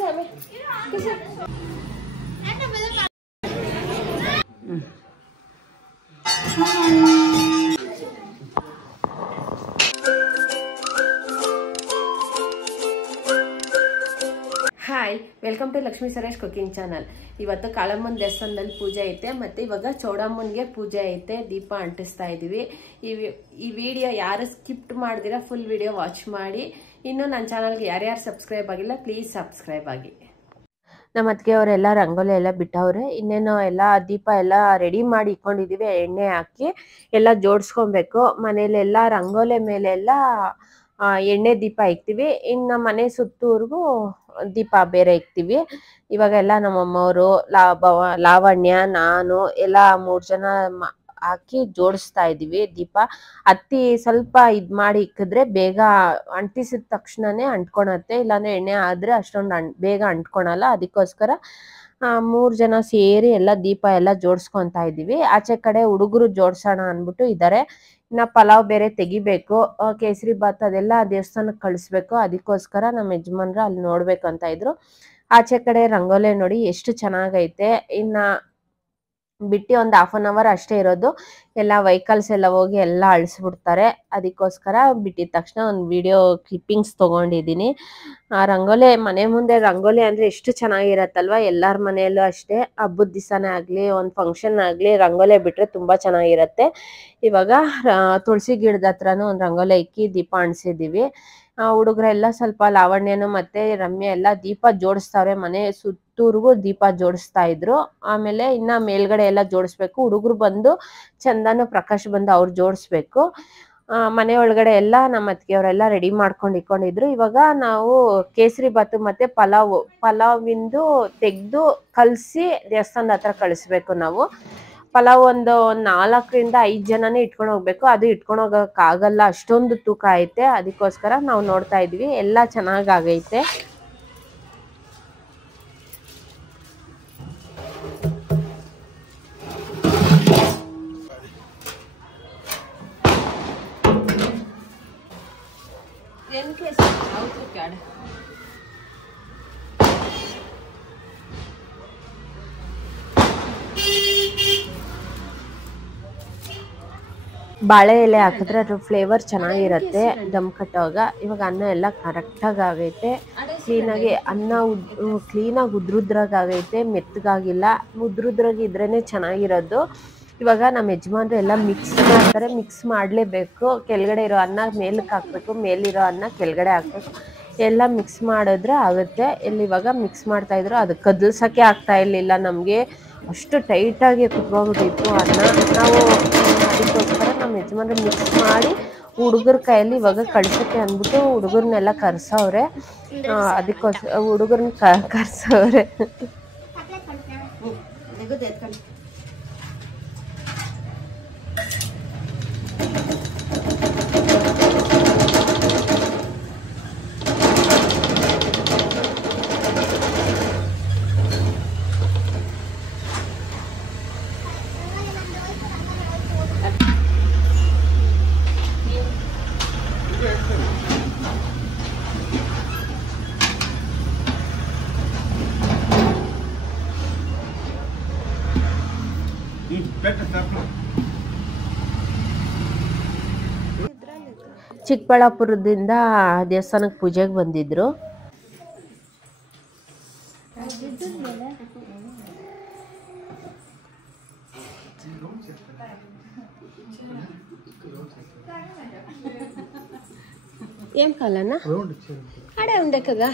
Hi, welcome to Lakshmi Suresh cooking channel. ಇವತ್ತು ಕಾಳಮ್ಮನ ದೇವಸ್ಥಾನದಲ್ಲಿ ಪೂಜೆ ಐತೆ, ಮತ್ತೆ ಇವಾಗ ಚೌಡಮ್ಮನಿಗೆ ಪೂಜೆ ಐತೆ. ದೀಪ ಅಂಟಿಸ್ತಾ ಇದೀವಿ. ಈ ವಿಡಿಯೋ ಯಾರು ಸ್ಕಿಪ್ ಮಾಡ್ದಿರಾ ಫುಲ್ ವಿಡಿಯೋ ವಾಚ್ ಮಾಡಿ. ಇನ್ನು ನನ್ನ ಚಾನಲ್ಗೆ ಯಾರ್ಯಾರು ಸಬ್ಸ್ಕ್ರೈಬ್ ಆಗಿಲ್ಲ ಪ್ಲೀಸ್ ಸಬ್ಸ್ಕ್ರೈಬ್ ಆಗಿ. ನಮ್ಮ ಅತ್ತಿಗೆ ಅವರೆಲ್ಲ ರಂಗೋಲಿ ಎಲ್ಲ ಬಿಟ್ಟವ್ರೆ. ಇನ್ನೇನು ಎಲ್ಲ ದೀಪ ಎಲ್ಲ ರೆಡಿ ಮಾಡಿ ಇಟ್ಕೊಂಡಿದೀವಿ. ಎಣ್ಣೆ ಹಾಕಿ ಎಲ್ಲ ಜೋಡಿಸ್ಕೊಬೇಕು. ಮನೇಲೆಲ್ಲ ರಂಗೋಲಿ ಮೇಲೆಲ್ಲ ಎಣ್ಣೆ ದೀಪ ಇಕ್ತೀವಿ. ಇನ್ನು ಮನೆ ಸುತ್ತೂರ್ಗೂ ದೀಪ ಬೇರೆ ಇಕ್ತೀವಿ. ಇವಾಗೆಲ್ಲ ನಮ್ಮಮ್ಮವರು ಲಾವಣ್ಯ, ನಾನು ಎಲ್ಲ 3 ಜನ ಹಾಕಿ ಜೋಡಿಸ್ತಾ ಇದೀವಿ ದೀಪ. ಹತ್ತಿ ಸ್ವಲ್ಪ ಇದ್ ಮಾಡಿ ಇಕ್ಕಿದ್ರೆ ಬೇಗ ಅಂಟಿಸಿದ ತಕ್ಷಣನೇ ಅಂಟ್ಕೊಳತ್ತೆ. ಇಲ್ಲಾಂದ್ರೆ ಎಣ್ಣೆ ಆದ್ರೆ ಅಷ್ಟೊಂದು ಬೇಗ ಅಂಟ್ಕೊಳಲ್ಲ. ಅದಕ್ಕೋಸ್ಕರ 3 ಜನ ಸೇರಿ ಎಲ್ಲ ದೀಪ ಎಲ್ಲ ಜೋಡಿಸ್ಕೊಂತಾ ಇದೀವಿ. ಆಚೆ ಕಡೆ ಹುಡುಗರು ಜೋಡ್ಸೋಣ ಅನ್ಬಿಟ್ಟು ಇದಾರೆ. ಇನ್ನ ಪಲಾವ್ ಬೇರೆ ತೆಗಿಬೇಕು, ಕೇಸರಿ ಬಾತ್ ಅದೆಲ್ಲ ದೇವಸ್ಥಾನಕ್ಕೆ ಕಳಿಸ್ಬೇಕು. ಅದಕ್ಕೋಸ್ಕರ ನಮ್ಮ ಯಜಮಾನ್ರು ಅಲ್ಲಿ ನೋಡ್ಬೇಕು ಅಂತ ಇದ್ರು. ಆಚೆ ಕಡೆ ರಂಗೋಲಿ ನೋಡಿ ಎಷ್ಟು ಚೆನ್ನಾಗೈತೆ. ಇನ್ನ ಬಿಟ್ಟು ಒಂದು 1/2 hour ಅಷ್ಟೇ ಇರೋದು. ಎಲ್ಲ ವೆಹಿಕಲ್ಸ್ ಎಲ್ಲ ಹೋಗಿ ಎಲ್ಲ ಅಳಿಸ್ಬಿಡ್ತಾರೆ. ಅದಕ್ಕೋಸ್ಕರ ಬಿಟ್ಟಿದ ತಕ್ಷಣ ಒಂದು ವಿಡಿಯೋ ಕ್ಲಿಪ್ಪಿಂಗ್ಸ್ ತಗೊಂಡಿದ್ದೀನಿ. ರಂಗೋಲಿ ಮನೆ ಮುಂದೆ ರಂಗೋಲಿ ಅಂದ್ರೆ ಎಷ್ಟು ಚೆನ್ನಾಗಿರತ್ತಲ್ವ. ಎಲ್ಲಾರ ಮನೆಯಲ್ಲೂ ಅಷ್ಟೇ, ಹಬ್ಬದ ದಿವಸನೇ ಆಗ್ಲಿ ಒಂದು ಫಂಕ್ಷನ್ ಆಗ್ಲಿ ರಂಗೋಲಿ ಬಿಟ್ರೆ ತುಂಬಾ ಚೆನ್ನಾಗಿರತ್ತೆ. ಇವಾಗ ತುಳಸಿ ಗಿಡದ ಹತ್ರನೂ ಒಂದು ರಂಗೋಲಿ ಇಕ್ಕಿ ದೀಪ ಅಂಟಿಸಿದೀವಿ. ಹುಡುಗರೆಲ್ಲ ಸ್ವಲ್ಪ ಲಾವಣ್ಯನು ಮತ್ತೆ ರಮ್ಯ ಎಲ್ಲ ದೀಪ ಜೋಡಿಸ್ತಾವ್ರೆ. ಮನೆ ಸುತ್ತೂರ್ಗೂ ದೀಪ ಜೋಡಿಸ್ತಾ ಇದ್ರು. ಆಮೇಲೆ ಇನ್ನ ಮೇಲ್ಗಡೆ ಎಲ್ಲ ಜೋಡಿಸ್ಬೇಕು. ಹುಡುಗರು ಬಂದು ಚಂದನು ಪ್ರಕಾಶ್ ಬಂದು ಅವ್ರು ಜೋಡಿಸ್ಬೇಕು. ಮನೆ ಒಳಗಡೆ ಎಲ್ಲ ನಮ್ಮ ಅತ್ತಿಗೆಯವರೆಲ್ಲ ರೆಡಿ ಮಾಡ್ಕೊಂಡು ಇಟ್ಕೊಂಡಿದ್ರು. ಇವಾಗ ನಾವು ಕೇಸರಿ ಬಾತು ಮತ್ತೆ ಪಲಾವಿಂದು ತೆಗೆದು ಕಲಸಿ ದೇವಸ್ಥಾನದ ಹತ್ರ ಕಳಿಸ್ಬೇಕು. ನಾವು ಪಲಾವ್ ಒಂದು 4 ರಿಂದ 5 ಜನನೇ ಇಟ್ಕೊಂಡು ಹೋಗ್ಬೇಕು. ಅದು ಇಟ್ಕೊಂಡು ಹೋಗಕ್ ಆಗಲ್ಲ, ಅಷ್ಟೊಂದು ತೂಕ ಐತೆ. ಅದಕ್ಕೋಸ್ಕರ ನಾವು ನೋಡ್ತಾ ಇದ್ವಿ. ಎಲ್ಲ ಚೆನ್ನಾಗೈತೆ. ಬಾಳೆ ಎಲೆ ಹಾಕಿದ್ರೆ ಅದ್ರ ಫ್ಲೇವರ್ ಚೆನ್ನಾಗಿರತ್ತೆ ದಮ್ ಕಟ್ಟೋವಾಗ. ಇವಾಗ ಅನ್ನ ಎಲ್ಲ ಕರೆಕ್ಟಾಗಿ ಆಗೈತೆ. ಕ್ಲೀನಾಗಿ ಅನ್ನ ಕ್ಲೀನಾಗಿ ಉದ್ರುದ್ರಾಗೈತೆ, ಮೆತ್ತಗಾಗಿಲ್ಲ. ಉದ್ರುದ್ರಾಗಿದ್ರೇನೆ ಚೆನ್ನಾಗಿರೋದು. ಇವಾಗ ನಮ್ಮ ಯಜಮಾನ್ರು ಎಲ್ಲ ಮಿಕ್ಸ್ ಮಾಡ್ತಾರೆ. ಮಿಕ್ಸ್ ಮಾಡಲೇಬೇಕು. ಕೆಳಗಡೆ ಇರೋ ಅನ್ನ ಮೇಲಕ್ಕೆ ಹಾಕ್ಬೇಕು, ಮೇಲಿರೋ ಅನ್ನ ಕೆಳಗಡೆ ಹಾಕ್ಬೇಕು. ಎಲ್ಲ ಮಿಕ್ಸ್ ಮಾಡಿದ್ರೆ ಆಗುತ್ತೆ. ಇಲ್ಲಿ ಇವಾಗ ಮಿಕ್ಸ್ ಮಾಡ್ತಾ ಇದ್ರು. ಅದು ಕದಲ್ಸಕ್ಕೆ ಆಗ್ತಾ ಇರ್ಲಿಲ್ಲ ನಮಗೆ, ಅಷ್ಟು ಟೈಟಾಗಿ ಕುತ್ಕೊಂಡ್ಬಿಟ್ಟಿತ್ತು ಅನ್ನ. ನಾವು ಅದಕ್ಕೋಸ್ಕರ ನಮ್ಮ ಯಜಮಾನ್ರು ಮಿಕ್ಸ್ ಮಾಡಿ ಹುಡುಗರ ಕೈಯಲ್ಲಿ ಇವಾಗ ಕಳ್ಸಕ್ಕೆ ಅಂದ್ಬಿಟ್ಟು ಹುಡುಗರ್ನೆಲ್ಲ ಕರ್ಸವ್ರೆ. ಅದಕ್ಕೋಸ್ಕರ ಹುಡುಗರ್ನ ಕರ್ಸವ್ರೆ. ಚಿಕ್ಕಬಳ್ಳಾಪುರದಿಂದ ದೇವಸ್ಥಾನಕ್ಕೆ ಪೂಜೆಗೆ ಬಂದಿದ್ರು. ఏం కాలన్నా ఆడే ఉండే కదా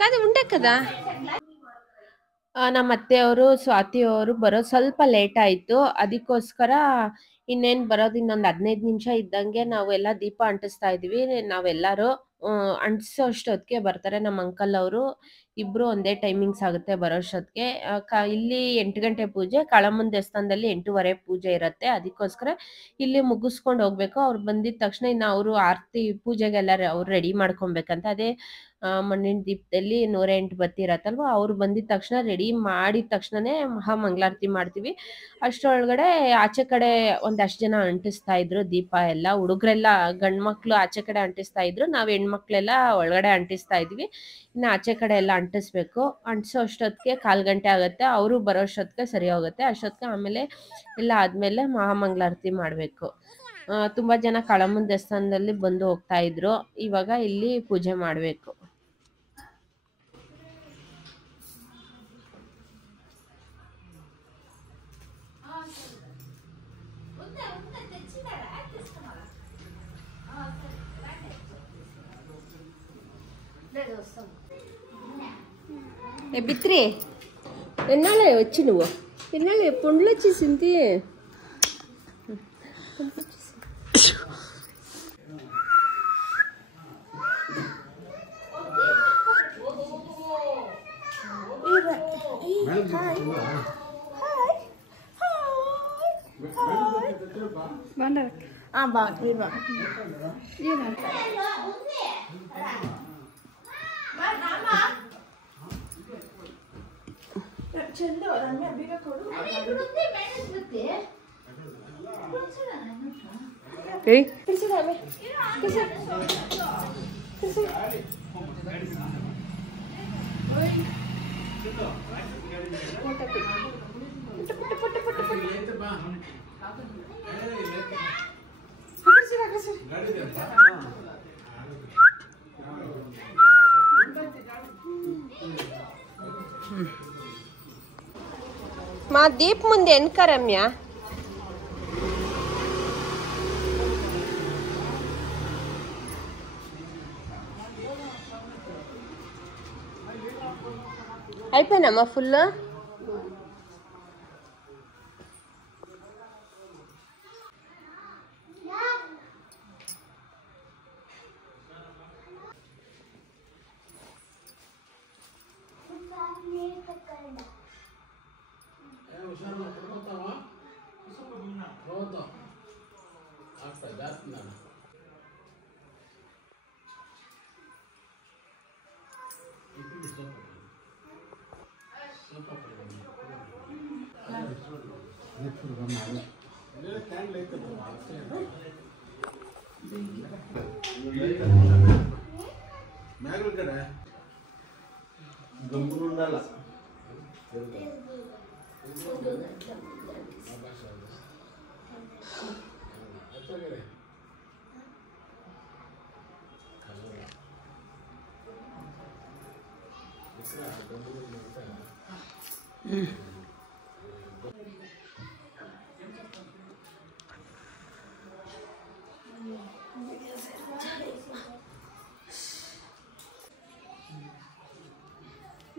కాదు ఉండే కదా. ನಮ್ಮ ಅತ್ತೆಯವರು ಸ್ವಾತಿಯವರು ಬರೋದು ಸ್ವಲ್ಪ ಲೇಟ್ ಆಯ್ತು. ಅದಕ್ಕೋಸ್ಕರ ಇನ್ನೇನು ಬರೋದು ಇನ್ನೊಂದು 15 ನಿಮಿಷ ಇದ್ದಂಗೆ ನಾವೆಲ್ಲ ದೀಪ ಅಂಟಿಸ್ತಾ ಇದೀವಿ. ನಾವೆಲ್ಲರೂ ಅಂಟಿಸೋ ಅಷ್ಟೊತ್ತಿಗೆ ಬರ್ತಾರೆ ನಮ್ಮ ಅಂಕಲ್ ಅವರು. ಇಬ್ರು ಒಂದೇ ಟೈಮಿಂಗ್ಸ್ ಆಗುತ್ತೆ ಬರೋಷ್ಟೊತ್ತಿಗೆ. ಇಲ್ಲಿ 8 ಗಂಟೆ ಪೂಜೆ, ಕಾಳಮ್ಮನ ದೇವಸ್ಥಾನದಲ್ಲಿ 8:15 ಪೂಜೆ ಇರುತ್ತೆ. ಅದಕ್ಕೋಸ್ಕರ ಇಲ್ಲಿ ಮುಗಿಸ್ಕೊಂಡು ಹೋಗ್ಬೇಕು. ಅವ್ರು ಬಂದಿದ ತಕ್ಷಣ ಇನ್ನು ಅವರು ಆರತಿ ಪೂಜೆಗೆಲ್ಲ ಅವ್ರು ರೆಡಿ ಮಾಡ್ಕೊಬೇಕಂತ. ಅದೇ ಮಣ್ಣಿನ ದೀಪದಲ್ಲಿ 108 ಬತ್ತಿ ಇರತ್ತಲ್ವ, ಅವ್ರು ಬಂದಿದ ತಕ್ಷಣ ರೆಡಿ ಮಾಡಿದ ತಕ್ಷಣನೇ ಮಹಾಮಂಗಳಾರತಿ ಮಾಡ್ತೀವಿ. ಅಷ್ಟರೊಳಗಡೆ ಆಚೆ ಕಡೆ ಒಂದಷ್ಟು ಜನ ಅಂಟಿಸ್ತಾ ಇದ್ರು ದೀಪ ಎಲ್ಲ. ಹುಡುಗರೆಲ್ಲ ಗಂಡು ಮಕ್ಳು ಆಚೆ ಕಡೆ ಅಂಟಿಸ್ತಾ ಇದ್ರು, ನಾವು ಹೆಣ್ಮಕ್ಳೆಲ್ಲ ಒಳಗಡೆ ಅಂಟಿಸ್ತಾ ಇದ್ವಿ. ಇನ್ನು ಆಚೆ ಕಡೆ ಎಲ್ಲ ಅಂಟಿಸ್ಬೇಕು. ಅಂಟಿಸೋ ಅಷ್ಟೊತ್ತಿಗೆ 1/4 ಗಂಟೆ ಆಗುತ್ತೆ. ಅವರು ಬರೋ ಅಷ್ಟೊತ್ತಿಗೆ ಸರಿ ಹೋಗುತ್ತೆ. ಅಷ್ಟೊತ್ತಿಗೆ ಆಮೇಲೆ ಎಲ್ಲ ಆದಮೇಲೆ ಮಹಾಮಂಗಳಾರತಿ ಮಾಡಬೇಕು. ತುಂಬ ಜನ ಕಾಳಮ್ಮನ ದೇವಸ್ಥಾನದಲ್ಲಿ ಬಂದು ಹೋಗ್ತಾ ಇದ್ರು. ಇವಾಗ ಇಲ್ಲಿ ಪೂಜೆ ಮಾಡಬೇಕು. బిత్రి ఎన్నాళ్ళే వచ్చి నువ్వు ఎన్నాళ్ళే పండ్లు వచ్చేసింది. మా దీప్ ముందు వెనక రమ్య. అయిపోయినమ్మా ఫుల్.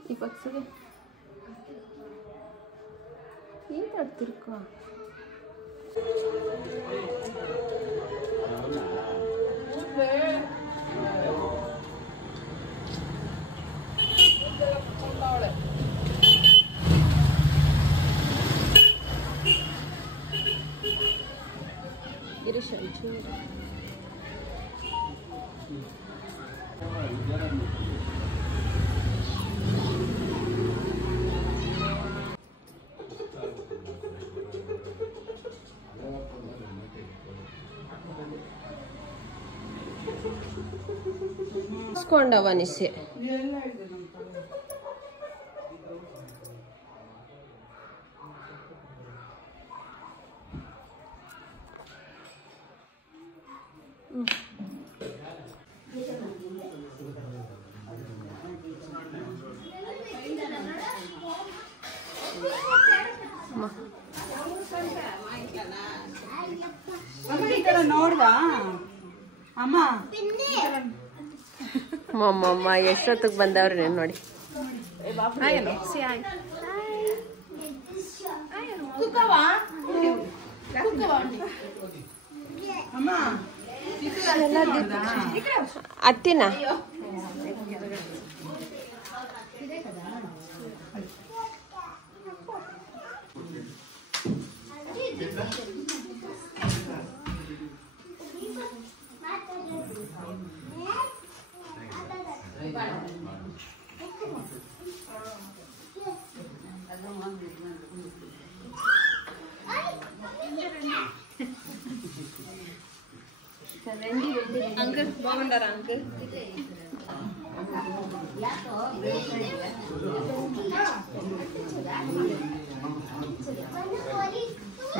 ಈ ಪಕ್ಷಿಗೆ ಏನು ಮಾಡ್ತಿರ್ಕೋ. ಗಿರೀಶ್ ಒಂಚೂರು ಇಸ್ಕೊಂಡವನಿಸಿ. ನೋಡ್ದಾ ಅಮ್ಮ ಮಮ್ಮ ಎಷ್ಟೊತ್ತಿಗೆ ಬಂದವ್ರಿ ನೋಡಿ. ಅತ್ತಿನ అంకుల్ బాగుంటారా అంకుల్?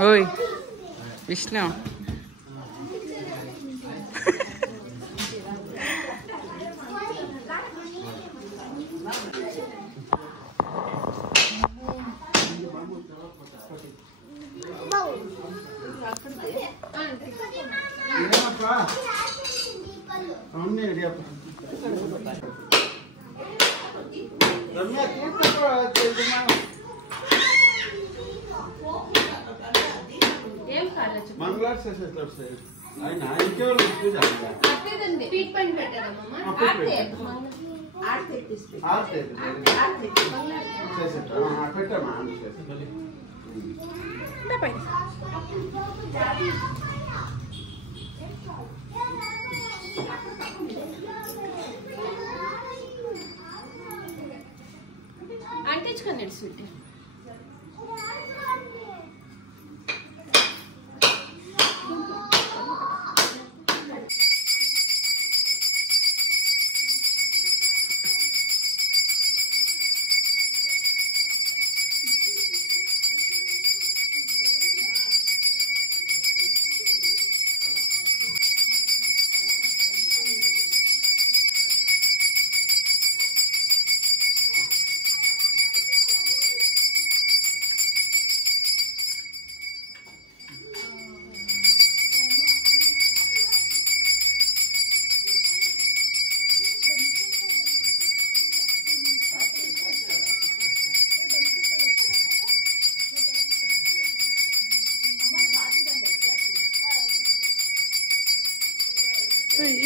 ఓయ్ విష్ణు మంగళవారం చేసేస్తారు ఆయన ఇంకెవరు ట్రీట్మెంట్ పెట్టారమ్మా పెట్టమ్మా అంటించుకొని స్వీట్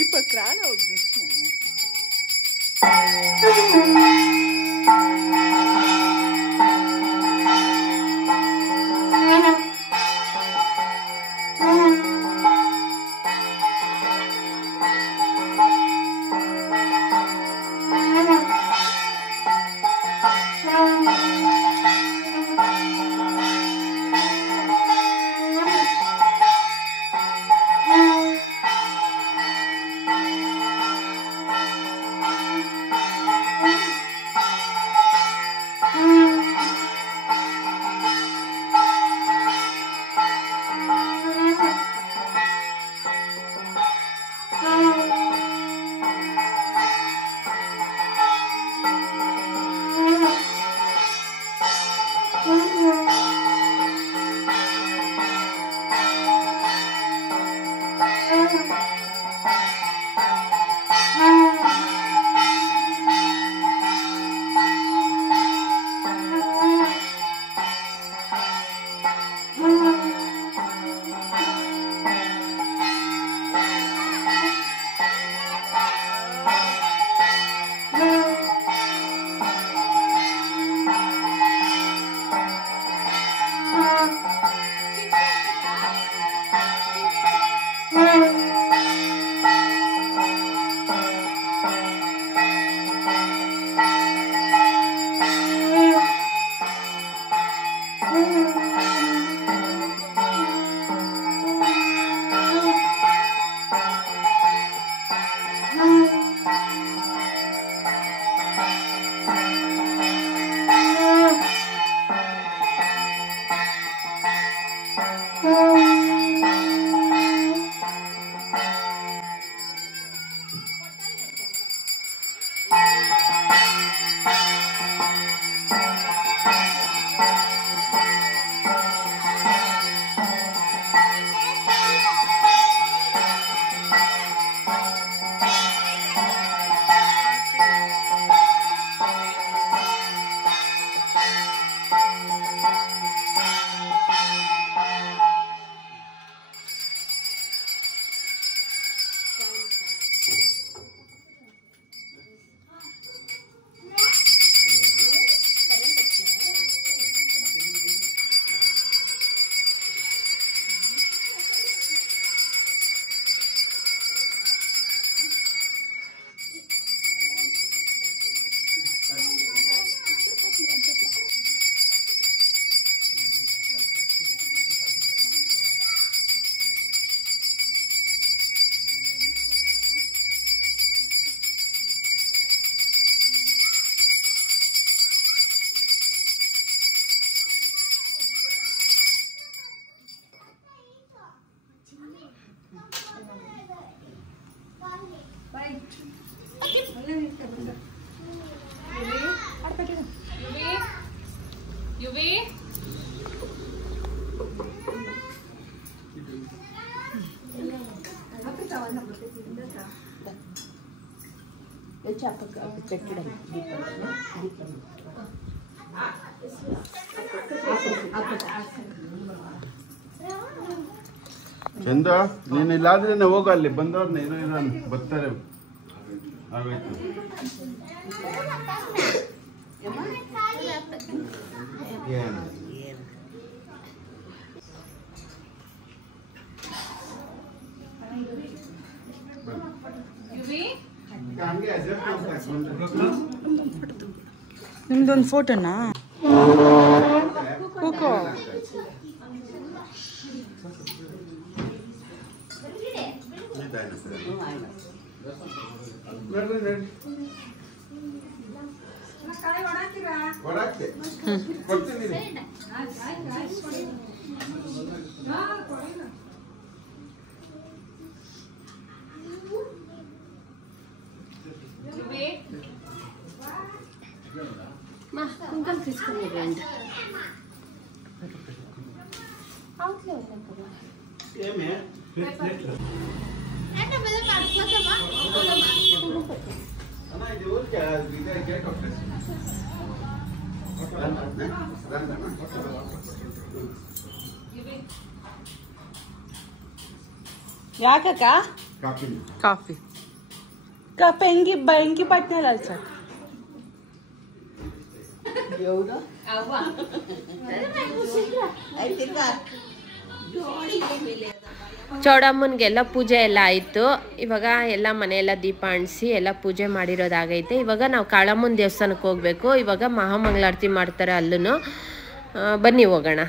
இப்ப கிரான ಚಂದ ನೀನು ಇಲ್ಲಾದ್ರೆ ಹೋಗು, ಅಲ್ಲಿ ಬಂದವ್ರನ್ನ ಏನೋ ಬರ್ತಾರೆ. ಆಗೋಯ್ತು. ಏನು ನಿಮ್ದೊಂದು ಫೋಟೋನಾ ಕೂಕೋ Ma, tinggal తీసుకొని రండి. ఏమే అన్న ఇది ఊరికే ఇదే గేట్ ఒకటి ಯಾಕಕ್ಕ ಕಾಫಿ ಕಾಫಿ ಕಪ್ ಹೆಂಗಿ ಪಟ್ನಲ್ಲ ಸರ್ ಚೌಡಮ್ಮನಿಗೆಲ್ಲ ಪೂಜೆ ಎಲ್ಲ ಆಯಿತು. ಇವಾಗ ಎಲ್ಲ ಮನೆಯೆಲ್ಲ ದೀಪ ಅಂಟಿಸಿ ಎಲ್ಲ ಪೂಜೆ ಮಾಡಿರೋದಾಗೈತೆ. ಇವಾಗ ನಾವು ಕಾಳಮ್ಮನ ದೇವಸ್ಥಾನಕ್ಕೆ ಹೋಗಬೇಕು. ಇವಾಗ ಮಹಾಮಂಗಳಾರತಿ ಮಾಡ್ತಾರೆ ಅಲ್ಲೂ. ಬನ್ನಿ ಹೋಗೋಣ.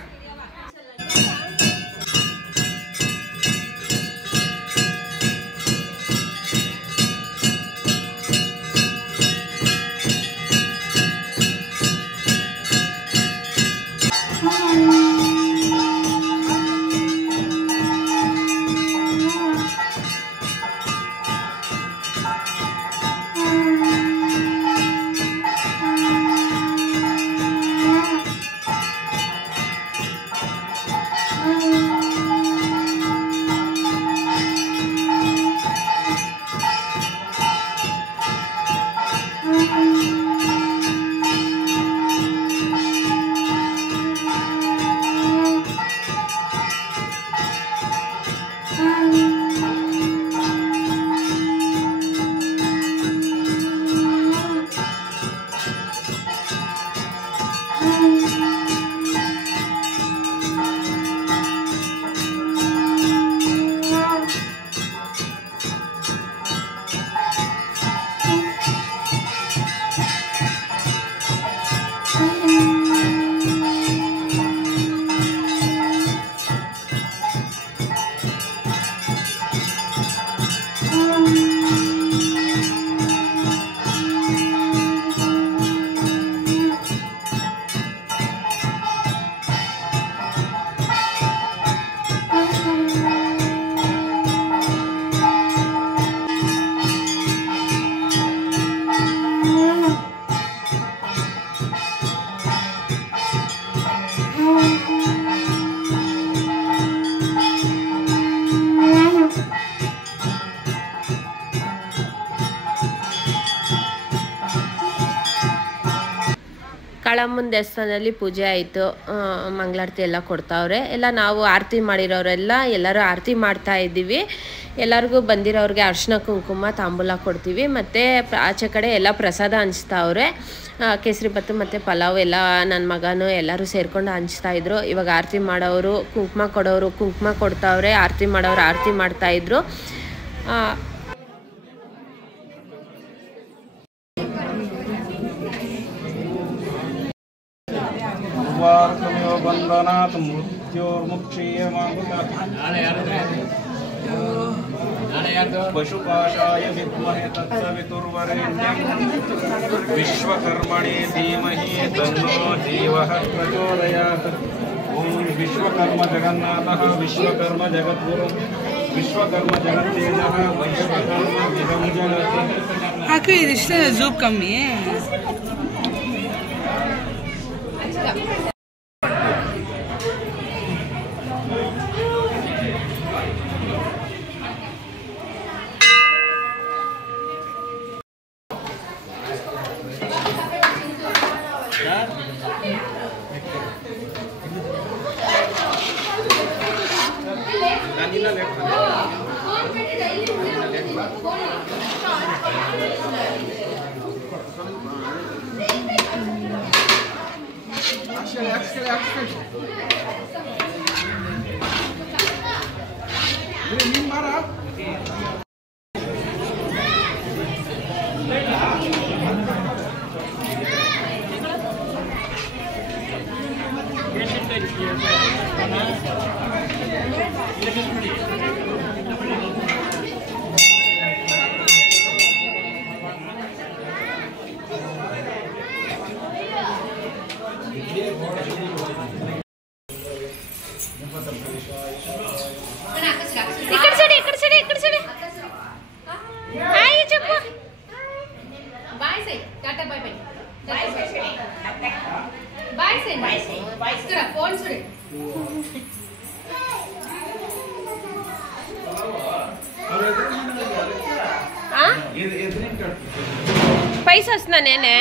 ಕಾಳಮ್ಮನ ದೇವಸ್ಥಾನದಲ್ಲಿ ಪೂಜೆ ಆಯಿತು. ಮಂಗಳಾರತಿ ಎಲ್ಲ ಕೊಡ್ತಾವ್ರೆ. ಎಲ್ಲ ನಾವು ಆರತಿ ಮಾಡಿರೋರೆಲ್ಲ ಎಲ್ಲರೂ ಆರತಿ ಮಾಡ್ತಾ ಇದ್ದೀವಿ. ಎಲ್ಲರಿಗೂ ಬಂದಿರೋರಿಗೆ ಅರ್ಶಿನ ಕುಂಕುಮ ತಾಂಬೂಲ ಕೊಡ್ತೀವಿ. ಮತ್ತು ಆಚೆ ಕಡೆ ಎಲ್ಲ ಪ್ರಸಾದ ಹಂಚ್ತಾವ್ರೆ. ಕೇಸರಿಬಾತು ಮತ್ತು ಪಲಾವ್ ಎಲ್ಲ ನನ್ನ ಮಗನೂ ಎಲ್ಲರೂ ಸೇರ್ಕೊಂಡು ಹಂಚ್ತಾಯಿದ್ರು. ಇವಾಗ ಆರತಿ ಮಾಡೋರು ಕುಂಕುಮ ಕೊಡೋರು ಕುಂಕುಮ ಕೊಡ್ತಾವ್ರೆ. ಆರತಿ ಮಾಡೋರು ಆರತಿ ಮಾಡ್ತಾಯಿದ್ರು. ಬಂಧನಾತ್ ಮೃತ್ಯೋರ್ಮುಕ್ಷೀಯಮಾಗುತ ಪಶುಪಾಶಾಯ ವಿದ್ಮಹೆ ತತ್ಸವಿತುರ್ವರೆಣ್ಯಂ ವಿಶ್ವಕರ್ಮಣೇ ಧೀಮಹಿ ತನ್ನೋ ಜೀವಃ ಪ್ರಚೋದಯಾತ್. ಓಂ ವಿಶ್ವಕರ್ಮ ಜಗನ್ನಾಥಃ ವಿಶ್ವಕರ್ಮ ಜಗದ್ಗುರು ವಿಶ್ವಕರ್ಮ ಜಗತ್ತೇಜಃ ವಿಶ್ವಕರ್ಮ ವಿಧಂ ಜಗತ್. ಅಕ್ಕ ಇದಿಷ್ಟ ಜೂಪ್ ಕಮ್ಮಿ. ఇక్కడ చూడు హాయ్ చెప్పు bye say tata bye bye bye say bye చూడు ఫోన్ చూడు ಪೈಸೆ ವಸ್ತಾ ನೇನೆ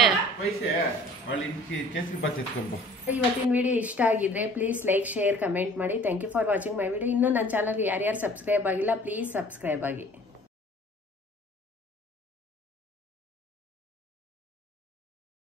ಇವತ್ತಿನ ವಿಡಿಯೋ ಇಷ್ಟ ಆಗಿದ್ರೆ ಪ್ಲೀಸ್ ಲೈಕ್ ಶೇರ್ ಕಮೆಂಟ್ ಮಾಡಿ thank you for watching my video. ಇನ್ನೂ ನನ್ನ ಚಾನಲ್ಗೆ ಯಾರ್ಯಾರು ಸಬ್ಸ್ಕ್ರೈಬ್ ಆಗಿಲ್ಲ ಪ್ಲೀಸ್ ಸಬ್ಸ್ಕ್ರೈಬ್ ಆಗಿ.